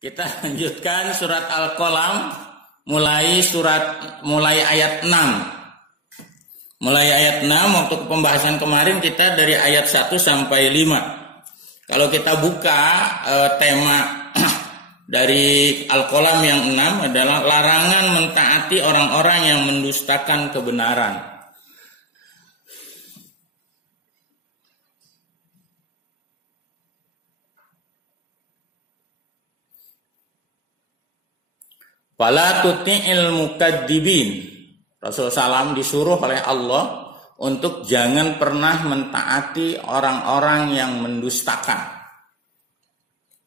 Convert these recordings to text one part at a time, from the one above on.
Kita lanjutkan surat Al-Qalam mulai ayat 6. Mulai ayat 6 waktu pembahasan kemarin kita dari ayat 1 sampai 5. Kalau kita buka tema dari Al-Qalam yang 6 adalah larangan mentaati orang-orang yang mendustakan kebenaran. Fala tuti'il mukadzibin. Rasulullah SAW disuruh oleh Allah untuk jangan pernah mentaati orang-orang yang mendustakan.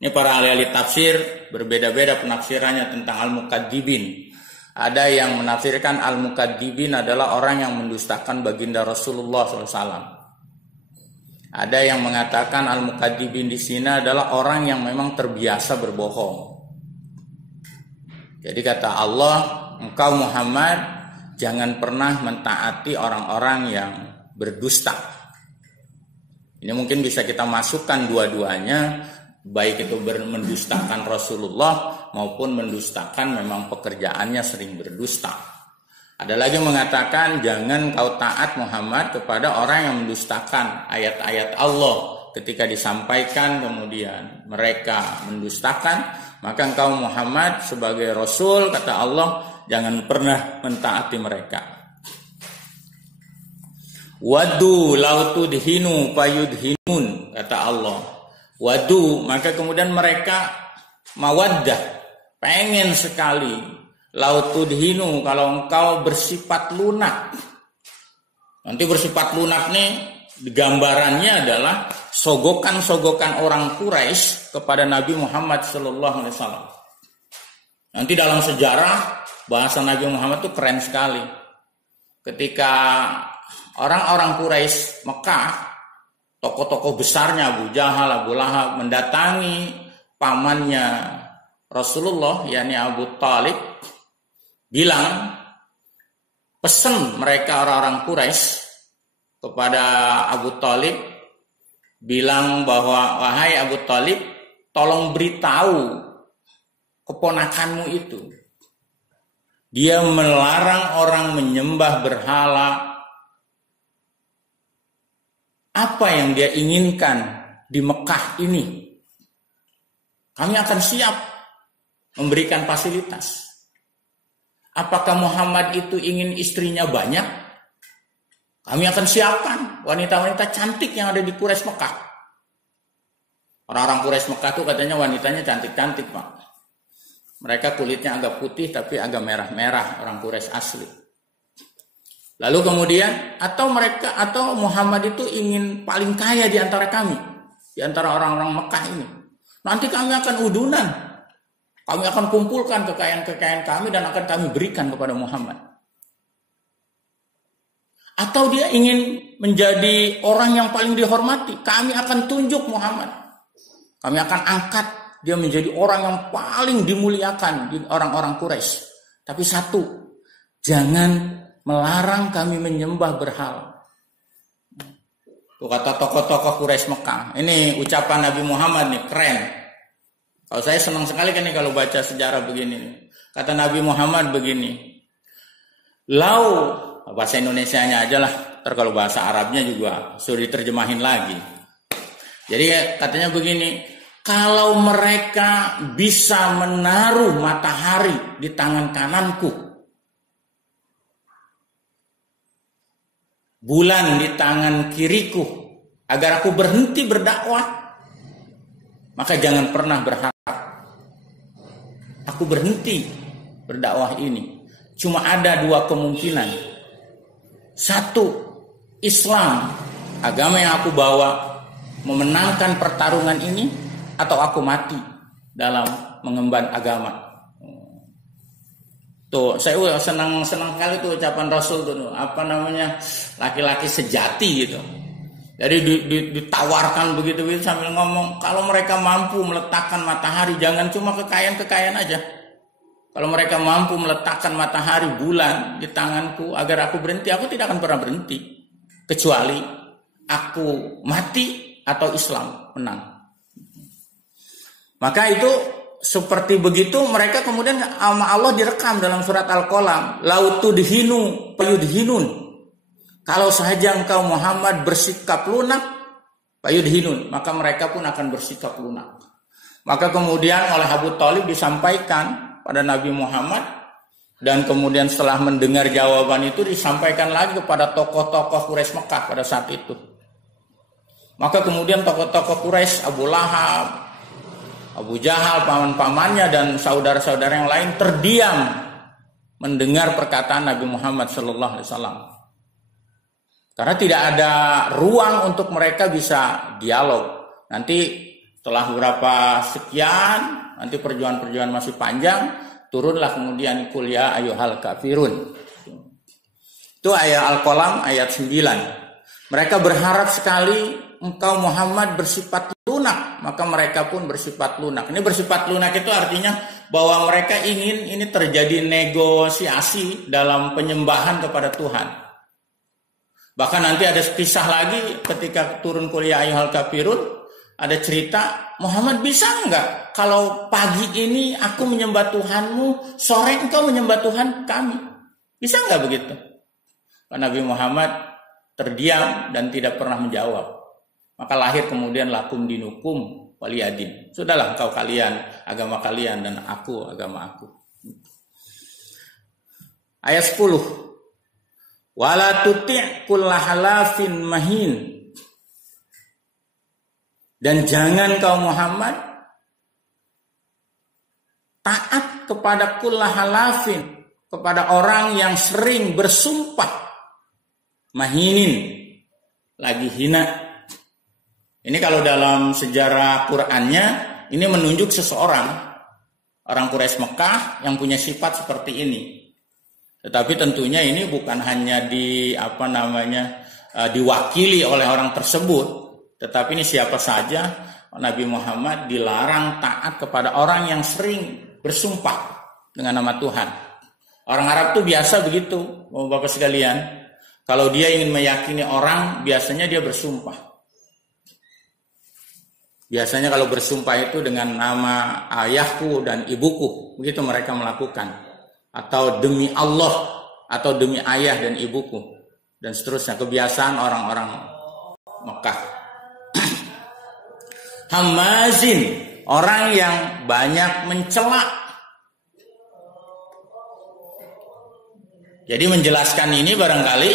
Ini para ahli tafsir berbeda-beda penafsirannya tentang al-mukadzibin. Ada yang menafsirkan al-mukadzibin adalah orang yang mendustakan baginda Rasulullah SAW. Ada yang mengatakan al-mukadzibin di sini adalah orang yang memang terbiasa berbohong. Jadi kata Allah, engkau Muhammad jangan pernah mentaati orang-orang yang berdusta. Ini mungkin bisa kita masukkan dua-duanya, baik itu mendustakan Rasulullah maupun mendustakan memang pekerjaannya sering berdusta. Ada lagi mengatakan jangan kau taat Muhammad kepada orang yang mendustakan ayat-ayat Allah. Ketika disampaikan kemudian mereka mendustakan, maka engkau Muhammad sebagai Rasul, kata Allah, jangan pernah mentaati mereka. Wadu lautudhinu payudhinun, kata Allah. Wadu, maka kemudian mereka mawaddah, pengen sekali. Lautudhinu, kalau engkau bersifat lunak. Nanti bersifat lunak nih, gambarannya adalah sogokan-sogokan orang Quraisy kepada Nabi Muhammad SAW. Nanti dalam sejarah bahasa Nabi Muhammad itu keren sekali. Ketika orang-orang Quraisy Mekah, tokoh-tokoh besarnya Abu Jahal, Abu Lahab mendatangi pamannya Rasulullah, yakni Abu Thalib, bilang, pesen mereka orang-orang Quraisy kepada Abu Thalib, bilang bahwa wahai Abu Thalib, tolong beritahu keponakanmu itu, dia melarang orang menyembah berhala. Apa yang dia inginkan di Mekah ini, kami akan siap memberikan fasilitas. Apakah Muhammad itu ingin istrinya banyak? Kami akan siapkan wanita-wanita cantik yang ada di Quraisy Mekah. Orang-orang Quraisy Mekah itu katanya wanitanya cantik-cantik, Pak. Mereka kulitnya agak putih tapi agak merah-merah, orang Quraisy asli. Lalu kemudian atau Muhammad itu ingin paling kaya di antara kami, di antara orang-orang Mekah ini. Nanti kami akan udunan. Kami akan kumpulkan kekayaan-kekayaan kami dan akan kami berikan kepada Muhammad. Atau dia ingin menjadi orang yang paling dihormati, kami akan tunjuk Muhammad. Kami akan angkat dia menjadi orang yang paling dimuliakan di orang-orang Quraisy. Tapi satu, jangan melarang kami menyembah berhala. Itu kata tokoh-tokoh Quraisy Mekah. Ini ucapan Nabi Muhammad nih, keren. Kalau saya senang sekali kan nih kalau baca sejarah begini. Kata Nabi Muhammad begini, bahasa Indonesianya aja lah, ntar kalau bahasa Arabnya juga suruh diterjemahin lagi. Jadi katanya begini, kalau mereka bisa menaruh matahari di tangan kananku, bulan di tangan kiriku, agar aku berhenti berdakwah, maka jangan pernah berharap aku berhenti berdakwah ini. Cuma ada dua kemungkinan. Satu, Islam, agama yang aku bawa, memenangkan pertarungan ini, atau aku mati dalam mengemban agama. Tuh, saya senang sekali tuh ucapan Rasul tuh, laki-laki sejati gitu. Jadi ditawarkan begitu sambil ngomong, kalau mereka mampu meletakkan matahari, jangan cuma kekayaan-kekayaan aja. Kalau mereka mampu meletakkan matahari, bulan di tanganku agar aku berhenti, aku tidak akan pernah berhenti. Kecuali aku mati atau Islam menang. Maka itu seperti begitu mereka kemudian sama Allah direkam dalam surat Al-Qalam, lautudhinu payudhinun. Kalau saja engkau Muhammad bersikap lunak, payudhinun, maka mereka pun akan bersikap lunak. Maka kemudian oleh Abu Thalib disampaikan pada Nabi Muhammad, dan kemudian setelah mendengar jawaban itu disampaikan lagi kepada tokoh-tokoh Quraisy Mekah pada saat itu. Maka kemudian tokoh-tokoh Quraisy, Abu Lahab, Abu Jahal, paman-pamannya dan saudara-saudara yang lain terdiam mendengar perkataan Nabi Muhammad SAW. Karena tidak ada ruang untuk mereka bisa dialog. Nanti setelah beberapa sekian, nanti perjuangan-perjuangan masih panjang, turunlah kemudian qul ya ayyuhal kafirun. Itu ayat Al-Qalam ayat 9. Mereka berharap sekali engkau Muhammad bersifat lunak, maka mereka pun bersifat lunak. Ini bersifat lunak itu artinya bahwa mereka ingin ini terjadi negosiasi dalam penyembahan kepada Tuhan. Bahkan nanti ada kisah lagi ketika turun qul ya ayyuhal kafirun, ada cerita, Muhammad bisa enggak kalau pagi ini aku menyembah Tuhanmu, sore engkau menyembah Tuhan kami? Bisa enggak begitu? Nabi Muhammad terdiam dan tidak pernah menjawab. Maka lahir kemudian lakum dinukum waliyadin. Sudahlah engkau kalian, agama kalian, dan aku, agama aku. Ayat 10. Wala tuti' kullahalafin mahin. Dan jangan kau Muhammad taat kepada kullahalafin, kepada orang yang sering bersumpah. Mahinin, lagi hina. Ini kalau dalam sejarah Qur'annya, ini menunjuk seseorang, orang Quraisy Mekah yang punya sifat seperti ini. Tetapi tentunya ini bukan hanya diwakili oleh orang tersebut, tetapi ini siapa saja. Nabi Muhammad dilarang taat kepada orang yang sering bersumpah dengan nama Tuhan. Orang Arab tuh biasa begitu, Bapak sekalian. Kalau dia ingin meyakini orang, biasanya dia bersumpah. Biasanya kalau bersumpah itu dengan nama ayahku dan ibuku, begitu mereka melakukan. Atau demi Allah, atau demi ayah dan ibuku, dan seterusnya. Kebiasaan orang-orang Mekah. Hamazin, orang yang banyak mencela. Jadi menjelaskan ini barangkali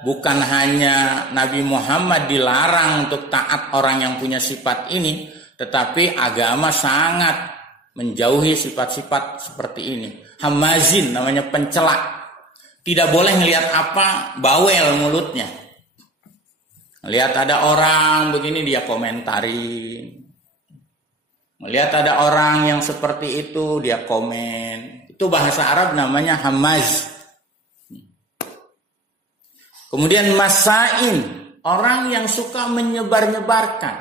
bukan hanya Nabi Muhammad dilarang untuk taat orang yang punya sifat ini, tetapi agama sangat menjauhi sifat-sifat seperti ini. Hamazin namanya pencela. Tidak boleh ngelihat apa, bawel mulutnya. Melihat ada orang begini dia komentarin. Melihat ada orang yang seperti itu dia komen. Itu bahasa Arab namanya hamaz. Kemudian masain, orang yang suka menyebar-nyebarkan.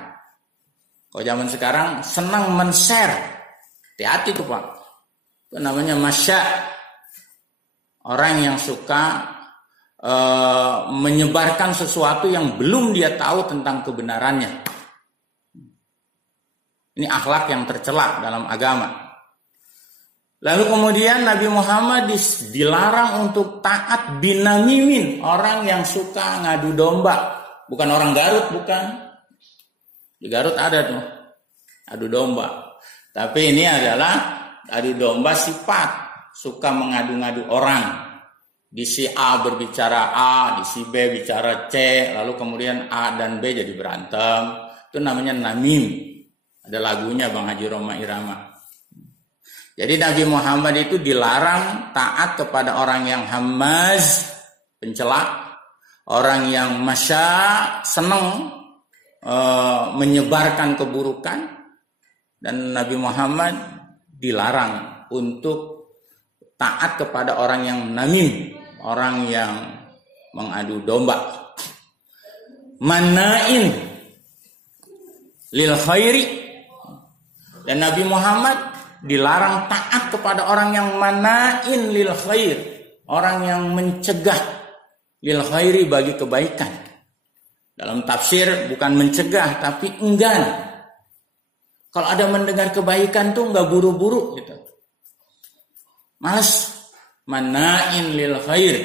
Kalau zaman sekarang senang men-share. Hati-hati tuh Pak. Itu namanya masya. Orang yang suka menyebarkan sesuatu yang belum dia tahu tentang kebenarannya. Ini akhlak yang tercela dalam agama. Lalu kemudian Nabi Muhammad dilarang untuk taat binamimin, orang yang suka ngadu domba. Bukan orang Garut, bukan. Di Garut ada tuh, adu domba. Tapi ini adalah adu domba sifat, suka mengadu-ngadu orang. Di si A berbicara A, di si B bicara C, lalu kemudian A dan B jadi berantem. Itu namanya namim. Ada lagunya Bang Haji Roma Irama. Jadi Nabi Muhammad itu dilarang taat kepada orang yang hamaz, pencela, orang yang masya, senang menyebarkan keburukan, dan Nabi Muhammad dilarang untuk taat kepada orang yang namim, orang yang mengadu domba. Manain lil khairi, dan Nabi Muhammad dilarang taat kepada orang yang manain lil khair, orang yang mencegah lil khairi bagi kebaikan. Dalam tafsir bukan mencegah tapi enggan. Kalau ada mendengar kebaikan tuh nggak buru-buru gitu. Males. Mana'in lil khair.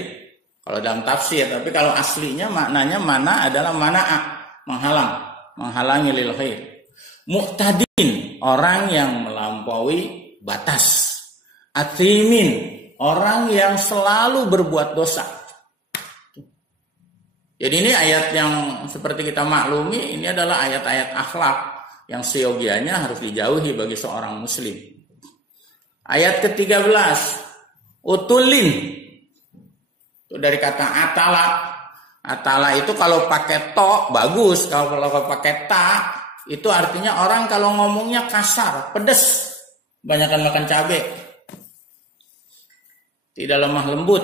Kalau dalam tafsir, tapi kalau aslinya maknanya mana adalah mana'a, menghalangi lil khair. Mu'tadin, orang yang melampaui batas. Athimin, orang yang selalu berbuat dosa. Jadi ini ayat yang seperti kita maklumi, ini adalah ayat-ayat akhlak yang seyogianya harus dijauhi bagi seorang muslim. Ayat ke-13, utulin. Itu dari kata atala. Atala itu kalau pakai to bagus, kalau pakai ta itu artinya orang kalau ngomongnya kasar, pedes, banyakan makan cabai. Tidak lemah lembut,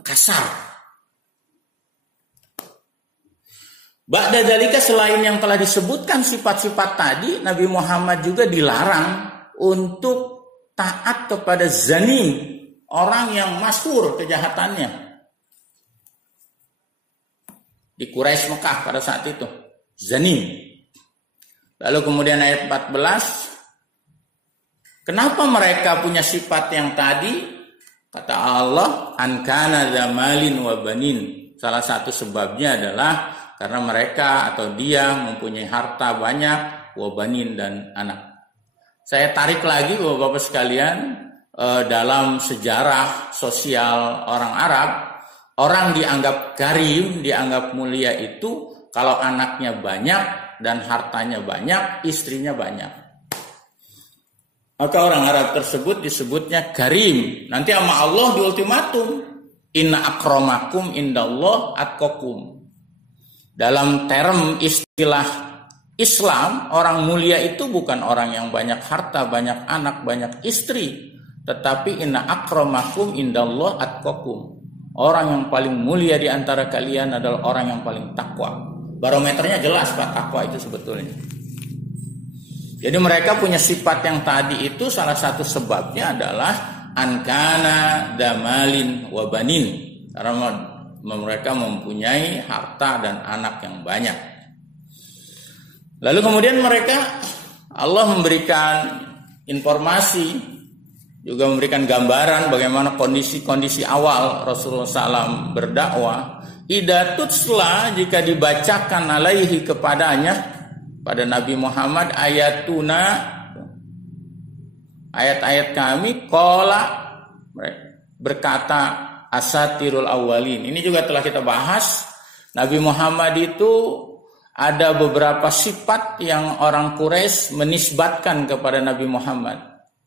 kasar. Ba'da dzalika, selain yang telah disebutkan sifat-sifat tadi, Nabi Muhammad juga dilarang untuk taat kepada zanim, orang yang masyhur kejahatannya di Quraisy Mekah pada saat itu, zanim. Lalu kemudian ayat 14, kenapa mereka punya sifat yang tadi? Kata Allah, ankana zamalin wa banin. Salah satu sebabnya adalah karena mereka atau dia mempunyai harta banyak, wa banin, dan anak. Saya tarik lagi Bapak-Bapak sekalian, dalam sejarah sosial orang Arab, orang dianggap karim, dianggap mulia itu kalau anaknya banyak dan hartanya banyak, istrinya banyak. Maka orang Arab tersebut disebutnya karim. Nanti sama Allah di ultimatum, inna akramakum indallah atqakum. Dalam term istilah Islam, orang mulia itu bukan orang yang banyak harta, banyak anak, banyak istri, tetapi inna akramakum indallah atqakum. Orang yang paling mulia di antara kalian adalah orang yang paling takwa. Barometernya jelas Pak, takwa itu sebetulnya. Jadi mereka punya sifat yang tadi itu, salah satu sebabnya adalah ankana damalin wa banin. Karena mereka mempunyai harta dan anak yang banyak. Lalu kemudian Allah memberikan informasi, juga memberikan gambaran bagaimana kondisi awal Rasulullah SAW berdakwah. Idza tutsla, jika dibacakan alaihi kepadanya, pada Nabi Muhammad, ayatuna, ayat-ayat kami, qala, berkata asatirul awwalin. Ini juga telah kita bahas. Nabi Muhammad itu ada beberapa sifat yang orang Quraisy menisbatkan kepada Nabi Muhammad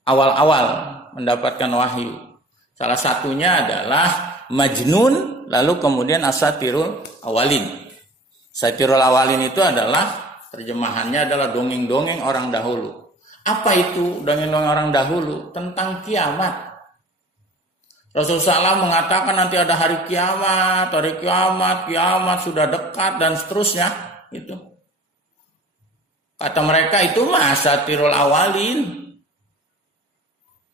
awal-awal mendapatkan wahyu. Salah satunya adalah majnun, lalu kemudian asatirul awalin. Asatirul awalin itu adalah, terjemahannya adalah dongeng-dongeng orang dahulu. Apa itu dongeng-dongeng orang dahulu? Tentang kiamat. Rasulullah SAW mengatakan nanti ada hari kiamat sudah dekat dan seterusnya. Itu kata mereka itu asatirul awalin,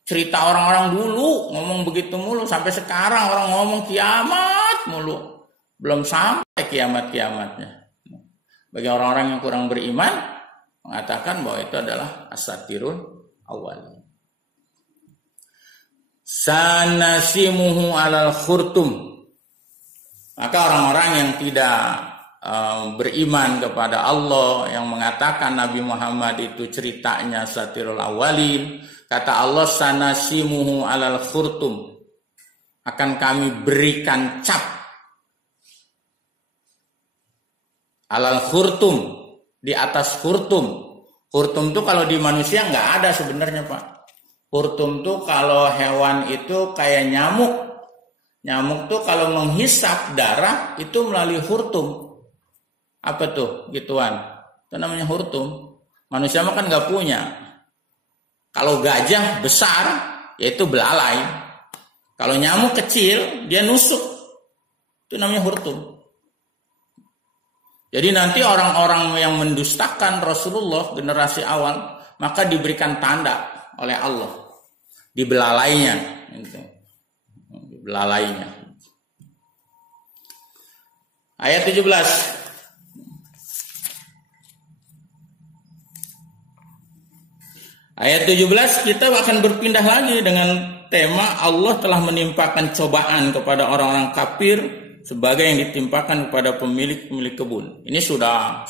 cerita orang-orang dulu ngomong begitu mulu. Sampai sekarang orang ngomong kiamat mulu, belum sampai kiamat-kiamatnya. Bagi orang-orang yang kurang beriman, mengatakan bahwa itu adalah asatirul awalin. Sanasimuhu alal khurtum, maka orang-orang yang tidak beriman kepada Allah, yang mengatakan Nabi Muhammad itu ceritanya satirul awalin, kata Allah, sanasimuhu alal khurtum, akan kami berikan cap alal khurtum, di atas khurtum. Khurtum itu kalau di manusia nggak ada sebenarnya Pak. Khurtum itu kalau hewan itu kayak nyamuk. Nyamuk tuh kalau menghisap darah itu melalui khurtum. Apa tuh gituan? Itu namanya hurtum. Manusia mah kan nggak punya. Kalau gajah besar, yaitu belalai. Kalau nyamuk kecil, dia nusuk. Itu namanya hurtum. Jadi nanti orang-orang yang mendustakan Rasulullah generasi awal, maka diberikan tanda oleh Allah di belalainya. Di belalainya. Ayat 17. Ayat 17 kita akan berpindah lagi dengan tema Allah telah menimpakan cobaan kepada orang-orang kafir sebagai yang ditimpakan kepada pemilik-pemilik kebun. Ini sudah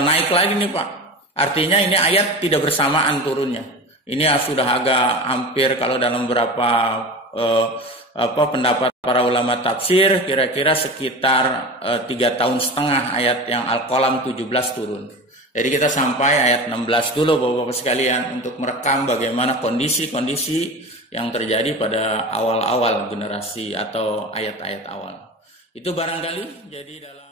naik lagi nih Pak. Artinya ini ayat tidak bersamaan turunnya. Ini sudah agak hampir kalau dalam beberapa pendapat para ulama tafsir kira-kira sekitar 3,5 tahun ayat yang Al-Qalam 17 turun. Jadi kita sampai ayat 16 dulu Bapak-Bapak sekalian untuk merekam bagaimana kondisi-kondisi yang terjadi pada awal-awal generasi atau ayat-ayat awal. Itu barangkali jadi dalam